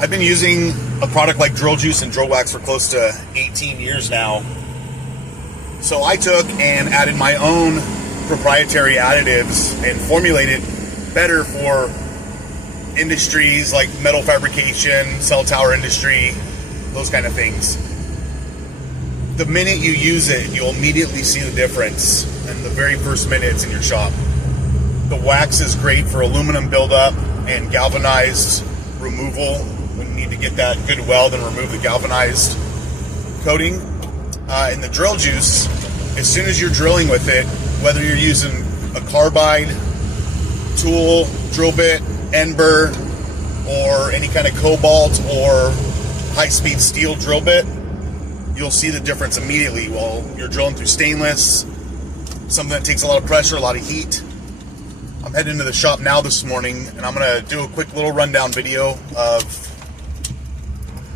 I've been using a product like Drill Juice and Drill Wax for close to 18 years now. So I took and added my own proprietary additives and formulated better for industries like metal fabrication, cell tower industry, those kind of things. The minute you use it, you'll immediately see the difference in the very first minutes in your shop. The wax is great for aluminum buildup and galvanized removal when you need to get that good weld and remove the galvanized coating. And the Drill Juice, as soon as you're drilling with it, whether you're using a carbide tool, drill bit, end burr, or any kind of cobalt or high-speed steel drill bit, you'll see the difference immediately while you're drilling through stainless, something that takes a lot of pressure, a lot of heat. I'm heading to the shop now this morning, and I'm going to do a quick little rundown video of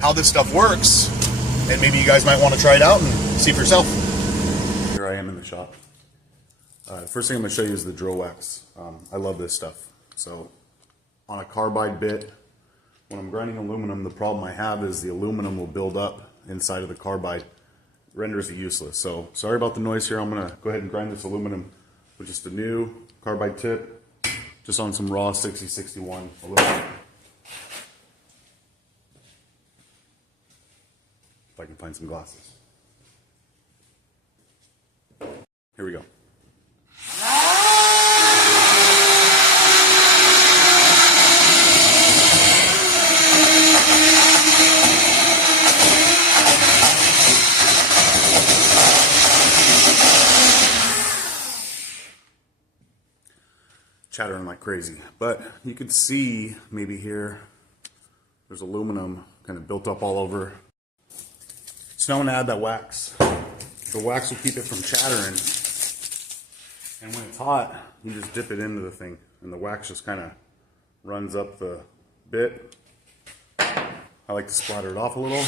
how this stuff works, and maybe you guys might want to try it out and see for yourself. Here I am in the shop. First thing I'm going to show you is the drill wax. I love this stuff. So on a carbide bit, when I'm grinding aluminum, the problem I have is the aluminum will build up inside of the carbide, renders it useless. So sorry about the noise here. I'm going to go ahead and grind this aluminum with just a new carbide tip, just on some raw 6061 aluminum. If I can find some glasses. Here we go. Chattering like crazy, but you can see maybe here there's aluminum kind of built up all over. So now I'm gonna add that wax. The wax will keep it from chattering, and when it's hot, you just dip it into the thing, and the wax just kind of runs up the bit. I like to splatter it off a little.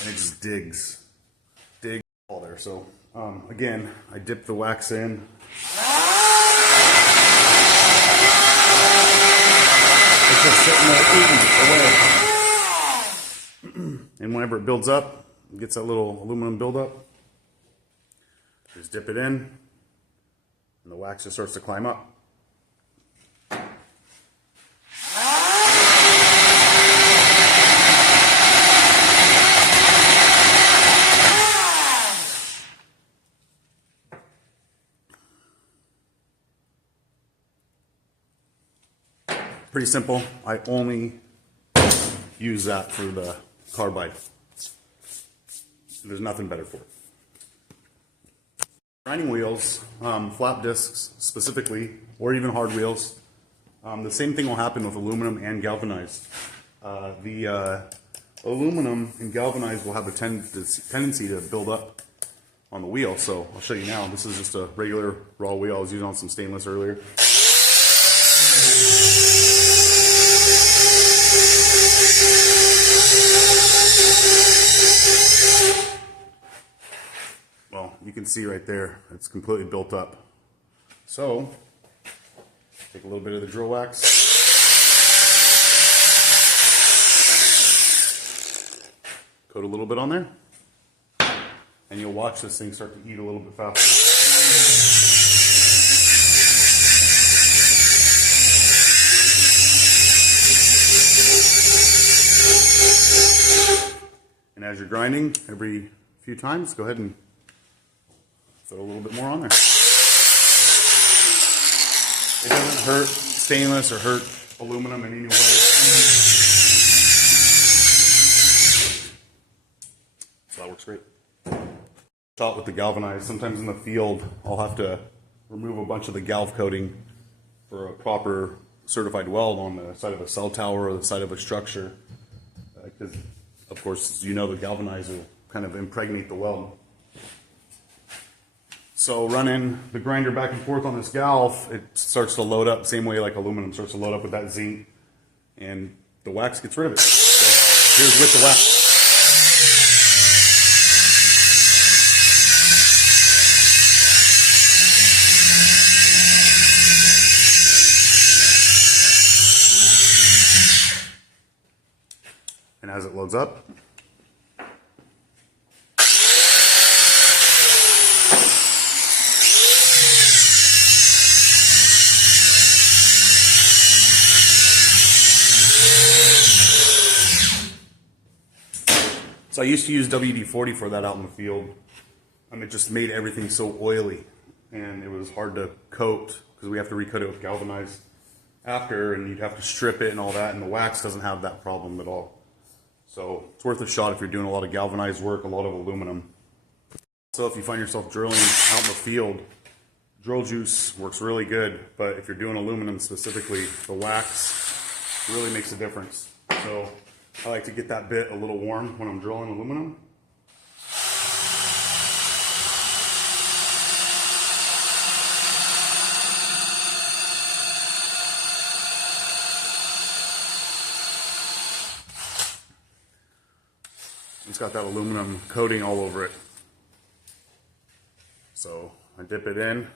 And it just digs all there. So again, I dip the wax in. It's just sitting there eating away. And whenever it builds up, it gets that little aluminum buildup. Just dip it in, and the wax just starts to climb up. Pretty simple. I only use that for the carbide. There's nothing better for it. Grinding wheels, flap discs specifically, or even hard wheels, the same thing will happen with aluminum and galvanized. The aluminum and galvanized will have a tendency to build up on the wheel. So I'll show you now. This is just a regular raw wheel. I was using on some stainless earlier. Well, you can see right there, it's completely built up. So, take a little bit of the drill wax. Coat a little bit on there. And you'll watch this thing start to eat a little bit faster. And as you're grinding, every few times, go ahead and throw a little bit more on there. It doesn't hurt stainless or hurt aluminum in any way. So that works great. Shot with the galvanized. Sometimes in the field, I'll have to remove a bunch of the galv coating for a proper certified weld on the side of a cell tower or the side of a structure. Because, of course, you know the galvanized will kind of impregnate the weld. So running the grinder back and forth on this galv, it starts to load up, same way like aluminum starts to load up with that zinc, and the wax gets rid of it. So Here's with the wax. And as it loads up, so I used to use WD-40 for that out in the field, and it just made everything so oily, and it was hard to coat because we have to recoat it with galvanized after, and you'd have to strip it and all that, and the wax doesn't have that problem at all. So it's worth a shot if you're doing a lot of galvanized work, a lot of aluminum. So if you find yourself drilling out in the field, drill juice works really good, but if you're doing aluminum specifically, the wax really makes a difference. So I like to get that bit a little warm when I'm drilling aluminum. It's got that aluminum coating all over it. So I dip it in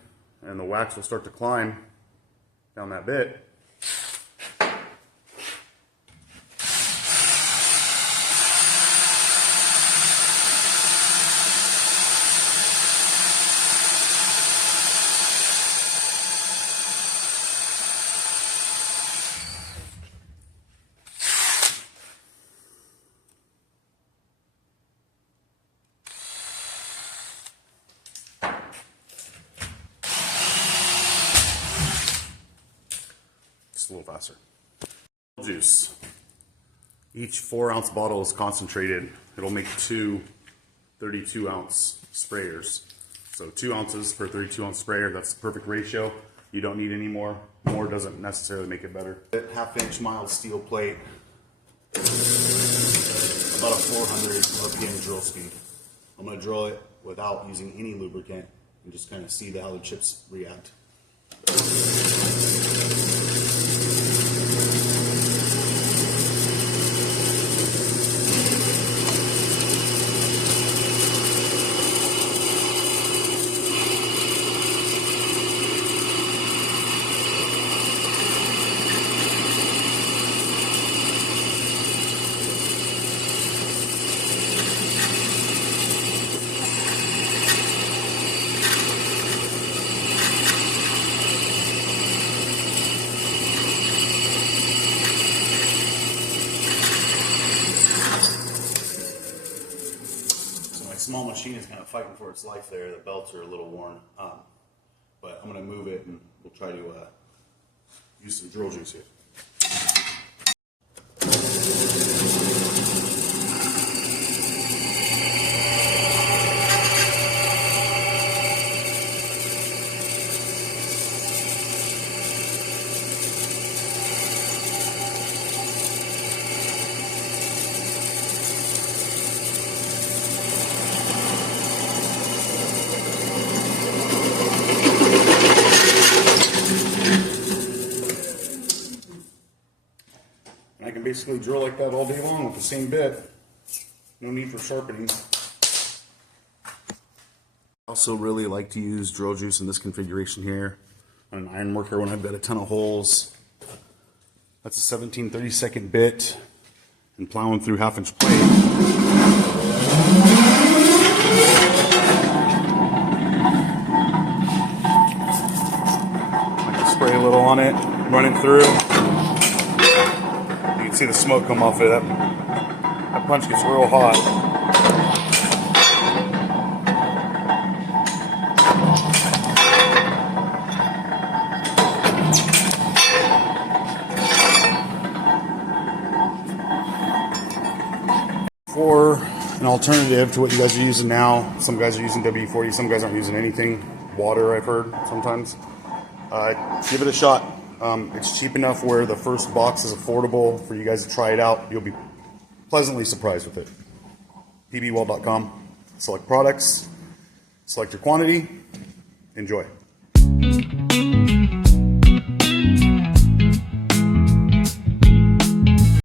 and the wax will start to climb down that bit. A little faster. Juice. Each 4-ounce bottle is concentrated. It'll make 2 32-ounce sprayers. So 2 ounces per 32-ounce sprayer. That's the perfect ratio. You don't need any more. More doesn't necessarily make it better. 1/2-inch mild steel plate. About a 400 RPM drill speed. I'm going to drill it without using any lubricant and just kind of see how the chips react. Small machine is kind of fighting for its life there. The belts are a little worn, but I'm going to move it and we'll try to use some drill juice here. I can basically drill like that all day long with the same bit. No need for sharpening. I also really like to use drill juice in this configuration here on an iron worker when I've got a ton of holes. That's a 17 32nd bit and plowing through 1/2-inch plate. I like to spray a little on it, run it through. You can see the smoke come off it. That punch gets real hot. For an alternative to what you guys are using now, some guys are using WD-40, some guys aren't using anything. Water, I've heard sometimes. Give it a shot. It's cheap enough where the first box is affordable for you guys to try it out. You'll be pleasantly surprised with it. pbweld.com. Select products, select your quantity, enjoy.